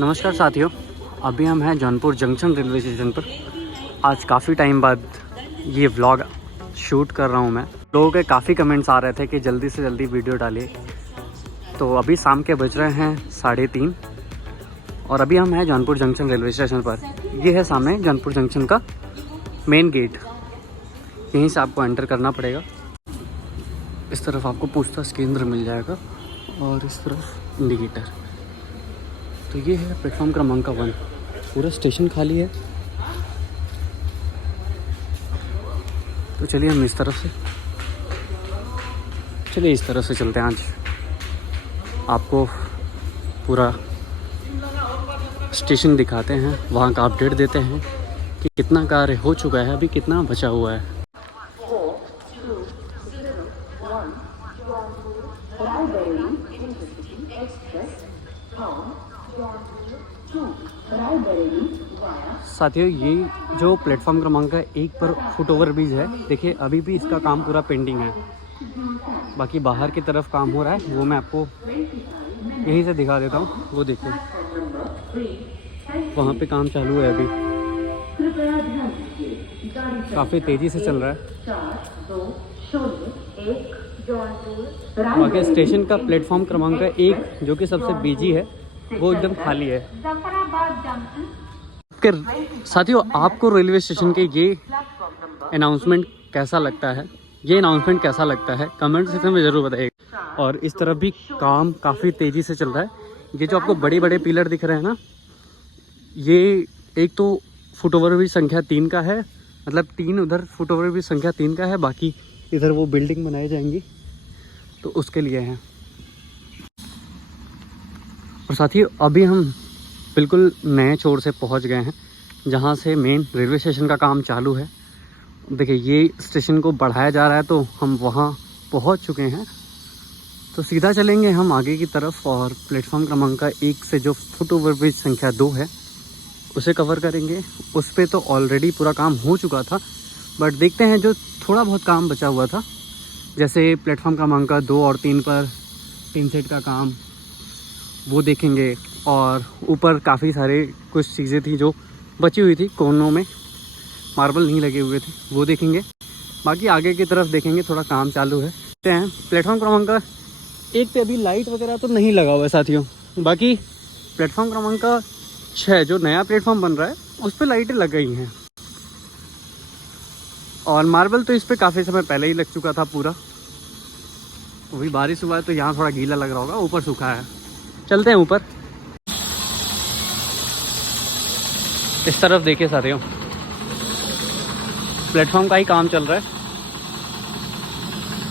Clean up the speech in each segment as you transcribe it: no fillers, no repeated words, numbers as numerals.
नमस्कार साथियों, अभी हम हैं जौनपुर जंक्शन रेलवे स्टेशन पर। आज काफ़ी टाइम बाद ये व्लॉग शूट कर रहा हूँ मैं। लोगों के काफ़ी कमेंट्स आ रहे थे कि जल्दी से जल्दी वीडियो डालिए। तो अभी शाम के बज रहे हैं 3:30 और अभी हम हैं जौनपुर जंक्शन रेलवे स्टेशन पर। ये है सामने जौनपुर जंक्शन का मेन गेट, यहीं से आपको एंटर करना पड़ेगा। इस तरफ आपको पूछताछ केंद्र मिल जाएगा और इस तरफ इंडिकेटर। तो ये है प्लेटफॉर्म क्रमांक 1। पूरा स्टेशन खाली है। तो चलिए हम इस तरफ से चलते हैं। आज आपको पूरा स्टेशन दिखाते हैं, वहाँ का अपडेट देते हैं कि कितना कार्य हो चुका है, अभी कितना बचा हुआ है। साथियों, ये जो प्लेटफॉर्म क्रमांक 1 पर फुटओवर ब्रिज है, देखिए अभी भी इसका काम पूरा पेंडिंग है। बाकी बाहर की तरफ काम हो रहा है, वो मैं आपको यहीं से दिखा देता हूँ। वो देखिए वहाँ पे काम चालू है अभी, काफ़ी तेज़ी से चल रहा है। बाकी स्टेशन का प्लेटफॉर्म क्रमांक 1 जो कि सबसे बिजी है, वो एकदम खाली है। साथियों, आपको रेलवे स्टेशन के ये अनाउंसमेंट कैसा लगता है, कमेंट सेक्शन में ज़रूर बताइएगा। और इस तरफ भी काम काफ़ी तेज़ी से चल रहा है। ये जो आपको बड़े बड़े पिलर दिख रहे हैं ना, ये एक तो फुटओवर ब्रिज संख्या 3 का है, मतलब 3 उधर फुटओवर ब्रिज संख्या 3 का है, बाकी इधर वो बिल्डिंग बनाई जाएंगी तो उसके लिए हैं। और साथियों, अभी हम बिल्कुल नए छोर से पहुंच गए हैं, जहां से मेन रेलवे स्टेशन का काम चालू है। देखिए ये स्टेशन को बढ़ाया जा रहा है, तो हम वहां पहुंच चुके हैं। तो सीधा चलेंगे हम आगे की तरफ और प्लेटफॉर्म क्रमांक 1 से जो फुटओवर ब्रिज संख्या 2 है उसे कवर करेंगे। उस पर तो ऑलरेडी पूरा काम हो चुका था, बट देखते हैं जो थोड़ा बहुत काम बचा हुआ था, जैसे प्लेटफॉर्म क्रमांक 2 और 3 पर टिन सेट का काम, वो देखेंगे। और ऊपर काफ़ी सारे कुछ चीज़ें थी जो बची हुई थी, कोनों में मार्बल नहीं लगे हुए थे, वो देखेंगे। बाकी आगे की तरफ देखेंगे, थोड़ा काम चालू है। प्लेटफॉर्म क्रमांक 1 पे अभी लाइट वगैरह तो नहीं लगा हुआ है साथियों। बाकी प्लेटफॉर्म क्रमांक 6 जो नया प्लेटफॉर्म बन रहा है, उस पर लाइटें लग गई हैं। और मार्बल तो इस पर काफ़ी समय पहले ही लग चुका था पूरा। अभी बारिश हुआ है तो यहाँ थोड़ा गीला लग रहा होगा, ऊपर सूखा है। चलते हैं ऊपर। इस तरफ देखिए साथियों, प्लेटफॉर्म का ही काम चल रहा है।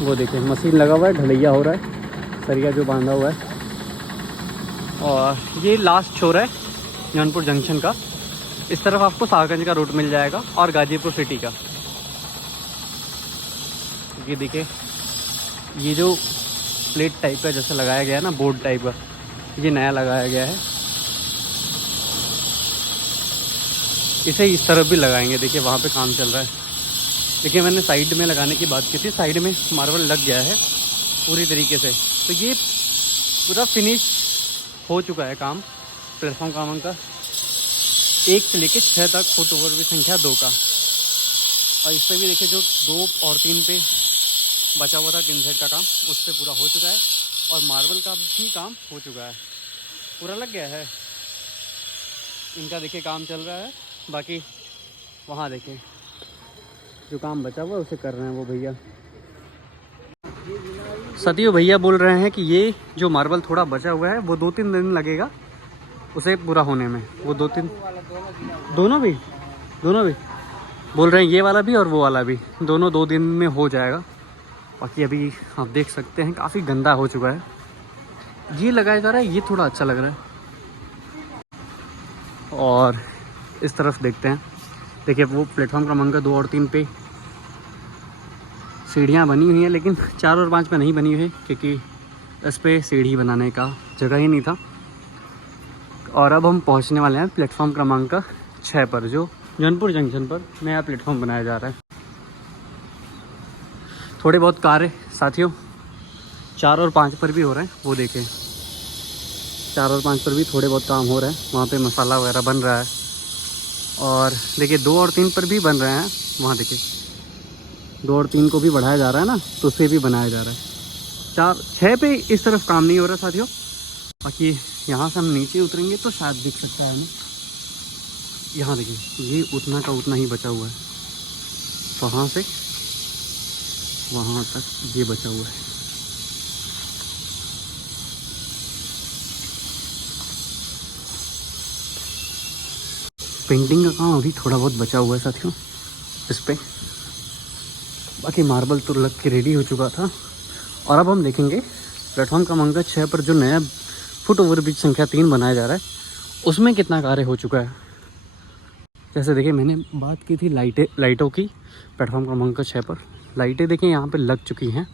वो देखिए मशीन लगा हुआ है, ढलैया हो रहा है, सरिया जो बांधा हुआ है। और ये लास्ट छोर है जौनपुर जंक्शन का। इस तरफ आपको साहगंज का रूट मिल जाएगा और गाजीपुर सिटी का। ये देखिए, ये जो प्लेट टाइप का जैसे लगाया गया है ना, बोर्ड टाइप का, ये नया लगाया गया है। इसे इस तरफ भी लगाएंगे। देखिए वहाँ पे काम चल रहा है। देखिए मैंने साइड में लगाने की बात की थी, साइड में मार्बल लग गया है पूरी तरीके से। तो ये पूरा फिनिश हो चुका है काम प्लेटफॉर्म क्रमांक 1 से लेके 6 तक फुटओवर ब्रिज संख्या 2 का। और इस पर भी देखिए जो 2 और 3 पे बचा हुआ था टिन सेट का काम, उस पर पूरा हो चुका है। और मार्बल का भी काम हो चुका है, पूरा लग गया है। इनका देखिए काम चल रहा है। बाकी वहाँ देखिए जो काम बचा हुआ है उसे कर रहे हैं वो भैया। साथियों, भैया बोल रहे हैं कि ये जो मार्बल थोड़ा बचा हुआ है वो 2-3 दिन लगेगा उसे पूरा होने में। वो 2-3 दोनों भी बोल रहे हैं, ये वाला भी और वो वाला भी, दोनों 2 दिन में हो जाएगा। बाकी अभी आप देख सकते हैं काफ़ी गंदा हो चुका है। ये लगाया जा रहा है, ये थोड़ा अच्छा लग रहा है। और इस तरफ देखते हैं। देखिए वो प्लेटफॉर्म क्रमांक 2 और 3 पे सीढ़ियाँ बनी हुई हैं, लेकिन 4 और 5 पे नहीं बनी हुई है, क्योंकि इस पर सीढ़ी बनाने का जगह ही नहीं था। और अब हम पहुंचने वाले हैं प्लेटफॉर्म क्रमांक 6 पर, जो जौनपुर जंक्शन पर नया प्लेटफॉर्म बनाया जा रहा है। थोड़े बहुत कार्य साथियों 4 और 5 पर भी हो रहे हैं, वो देखें। 4 और 5 पर भी थोड़े बहुत काम हो रहे हैं, वहाँ पे मसाला वगैरह बन रहा है। और देखिए 2 और 3 पर भी बन रहे हैं, वहाँ देखिए 2 और 3 को भी बढ़ाया जा रहा है ना, तो उसे भी बनाया जा रहा है। 4 6 पे इस तरफ काम नहीं हो रहा साथियों। बाकी यहाँ से हम नीचे उतरेंगे तो शायद दिख सकता है हमें। यहाँ देखिए ये उतना का उतना ही बचा हुआ है, वहाँ से वहाँ तक ये बचा हुआ है। पेंटिंग का काम अभी थोड़ा बहुत बचा हुआ है साथियों इस पे। बाकी मार्बल तो लग के रेडी हो चुका था। और अब हम देखेंगे प्लेटफॉर्म क्रमांक 6 पर जो नया फुट ओवर ब्रिज संख्या 3 बनाया जा रहा है उसमें कितना कार्य हो चुका है। जैसे देखिए मैंने बात की थी लाइटों की, प्लेटफॉर्म क्रमांक 6 पर लाइटें देखिए यहाँ पे लग चुकी हैं।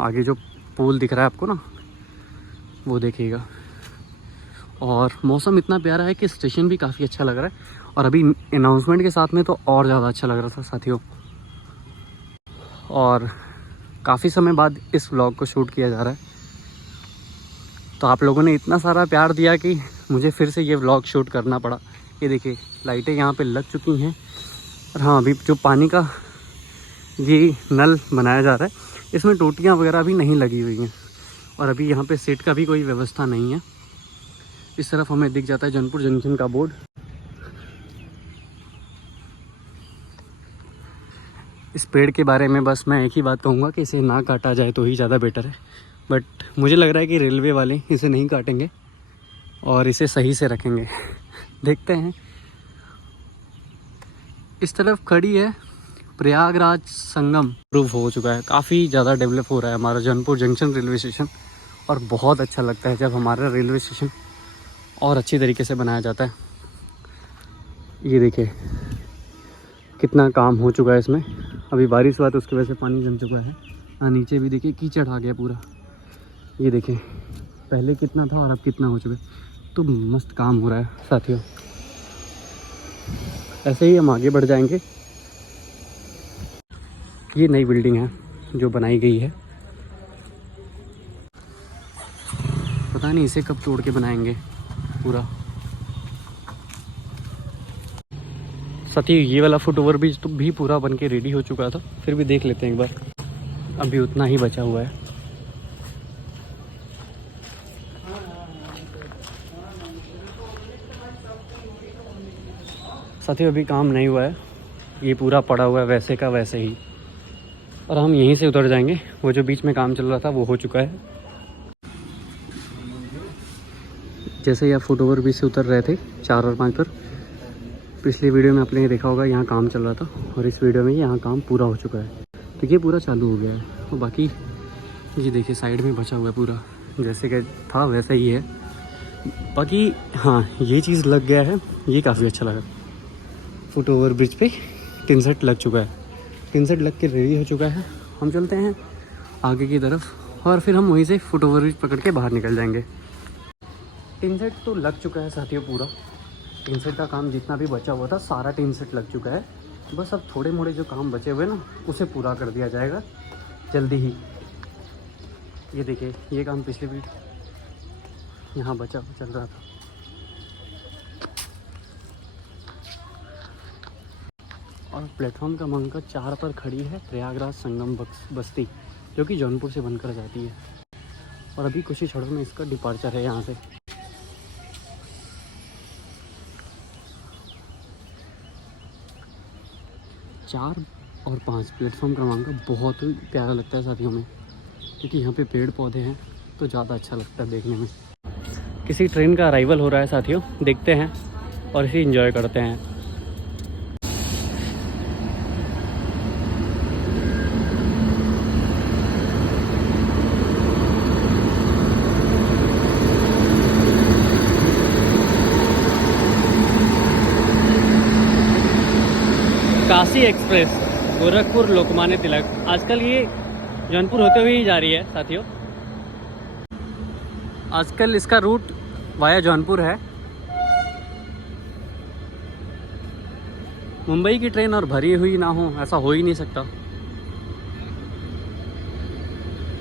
आगे जो पोल दिख रहा है आपको ना, वो देखिएगा। और मौसम इतना प्यारा है कि स्टेशन भी काफ़ी अच्छा लग रहा है। और अभी अनाउंसमेंट के साथ में तो और ज़्यादा अच्छा लग रहा था साथियों। और काफ़ी समय बाद इस व्लॉग को शूट किया जा रहा है, तो आप लोगों ने इतना सारा प्यार दिया कि मुझे फिर से ये व्लॉग शूट करना पड़ा। ये देखिए लाइटें यहाँ पे लग चुकी हैं। और हाँ, अभी जो पानी का ये नल बनाया जा रहा है इसमें टोटियाँ वगैरह भी नहीं लगी हुई हैं। और अभी यहाँ पे सीट का भी कोई व्यवस्था नहीं है। इस तरफ हमें दिख जाता है जौनपुर जंक्शन का बोर्ड। इस पेड़ के बारे में बस मैं एक ही बात कहूँगा कि इसे ना काटा जाए तो ही ज़्यादा बेटर है। बट मुझे लग रहा है कि रेलवे वाले इसे नहीं काटेंगे और इसे सही से रखेंगे। देखते हैं। इस तरफ खड़ी है प्रयागराज संगम। इम्प्रूव हो चुका है, काफ़ी ज़्यादा डेवलप हो रहा है हमारा जौनपुर जंक्शन रेलवे स्टेशन। और बहुत अच्छा लगता है जब हमारा रेलवे स्टेशन और अच्छी तरीके से बनाया जाता है। ये देखिए कितना काम हो चुका है इसमें। अभी बारिश हुआ तो उसकी वजह से पानी जम चुका है। हाँ, नीचे भी देखिए कीचड़ आ गया पूरा। ये देखिए पहले कितना था और अब कितना हो चुका है। तो मस्त काम हो रहा है साथियों। ऐसे ही हम आगे बढ़ जाएंगे। ये नई बिल्डिंग है जो बनाई गई है, पता नहीं इसे कब तोड़ के बनाएंगे पूरा। साथ ही ये वाला फुट ओवर ब्रिज तो भी पूरा बन के रेडी हो चुका था, फिर भी देख लेते हैं एक बार। अभी उतना ही बचा हुआ है। साथियों अभी काम नहीं हुआ है, ये पूरा पड़ा हुआ है वैसे का वैसे ही। और हम यहीं से उतर जाएंगे। वो जो बीच में काम चल रहा था वो हो चुका है। जैसे ही आप फुट ओवर ब्रिज से उतर रहे थे 4 और 5 पर, पिछली वीडियो में आपने देखा होगा यहाँ काम चल रहा था, और इस वीडियो में यहाँ काम पूरा हो चुका है। तो ये पूरा चालू हो गया है। और बाकी ये देखिए साइड में बचा हुआ है पूरा, जैसे कि था वैसा ही है। बाकी हाँ, ये चीज़ लग गया है, ये काफ़ी अच्छा लगा। फुट ओवर ब्रिज पे टिन सेट लग चुका है, टिन सेट लग के रेडी हो चुका है। हम चलते हैं आगे की तरफ और फिर हम वहीं से फुट ओवर ब्रिज पकड़ के बाहर निकल जाएंगे। टिन सेट तो लग चुका है साथियों पूरा। टिन सेट का काम जितना भी बचा हुआ था सारा टिन सेट लग चुका है। बस अब थोड़े मोड़े जो काम बचे हुए ना उसे पूरा कर दिया जाएगा जल्दी ही। ये देखिए ये काम पिछले भी यहाँ बचा चल रहा था। और प्लेटफॉर्म क्रमांक 4 पर खड़ी है प्रयागराज संगम बस्ती, जो कि जौनपुर से बनकर जाती है। और अभी कुछ ही क्षणों में इसका डिपार्चर है यहाँ से। चार और 5 प्लेटफॉर्म क्रमांक बहुत ही प्यारा लगता है साथियों में, क्योंकि यहाँ पे पेड़ पौधे हैं तो ज़्यादा अच्छा लगता है देखने में। किसी ट्रेन का अराइवल हो रहा है साथियों, देखते हैं और इसे एंजॉय करते हैं। काशी एक्सप्रेस गोरखपुर लोकमान्य तिलक, आजकल ये जौनपुर होते हुए ही जा रही है साथियों। आजकल इसका रूट वाया जौनपुर है। मुंबई की ट्रेन और भरी हुई ना हो ऐसा हो ही नहीं सकता।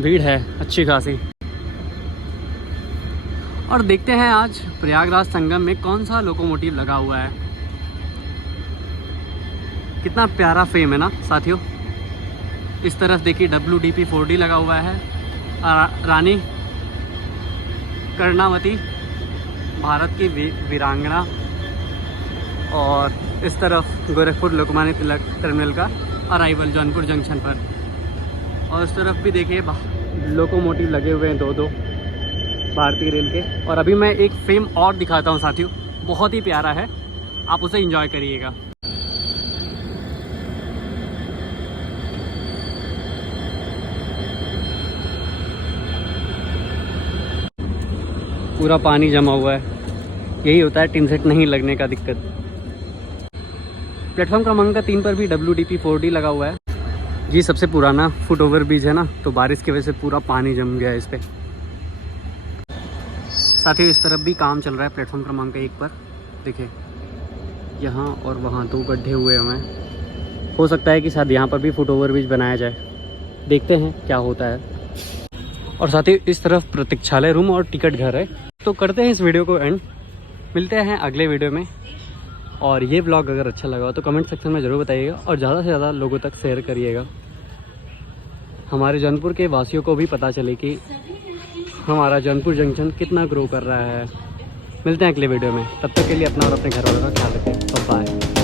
भीड़ है अच्छी खासी। और देखते हैं आज प्रयागराज संगम में कौन सा लोकोमोटिव लगा हुआ है। कितना प्यारा फ्रेम है ना साथियों। इस तरफ देखिए WDP 4D लगा हुआ है, रानी कर्णावती भारत की वीरांगना। और इस तरफ गोरखपुर लोकमान्य तिलक टर्मिनल का अराइवल जौनपुर जंक्शन पर। और इस तरफ भी देखिए लोकोमोटिव लगे हुए हैं दो भारतीय रेल के। और अभी मैं एक फ्रेम और दिखाता हूँ साथियों, बहुत ही प्यारा है, आप उसे एंजॉय करिएगा। पूरा पानी जमा हुआ है, यही होता है टिन सेट नहीं लगने का दिक्कत। प्लेटफॉर्म क्रमांक 3 पर भी WDP 4D लगा हुआ है। ये सबसे पुराना फुट ओवर ब्रिज है ना, तो बारिश की वजह से पूरा पानी जम गया है इस पर। साथ ही इस तरफ भी काम चल रहा है प्लेटफॉर्म क्रमांक 1 पर। देखिए यहाँ और वहाँ 2 गड्ढे हुए हैं। हो सकता है कि शायद यहाँ पर भी फुट ओवर ब्रिज बनाया जाए, देखते हैं क्या होता है। और साथ ही इस तरफ प्रतीक्षालय रूम और टिकट घर है। तो करते हैं इस वीडियो को एंड, मिलते हैं अगले वीडियो में। और ये व्लॉग अगर अच्छा लगा तो कमेंट सेक्शन में ज़रूर बताइएगा और ज़्यादा से ज़्यादा लोगों तक शेयर करिएगा। हमारे जौनपुर के वासियों को भी पता चले कि हमारा जौनपुर जंक्शन कितना ग्रो कर रहा है। मिलते हैं अगले वीडियो में, तब तक के लिए अपना और अपने घर वालों का ख्याल रखें। बाय।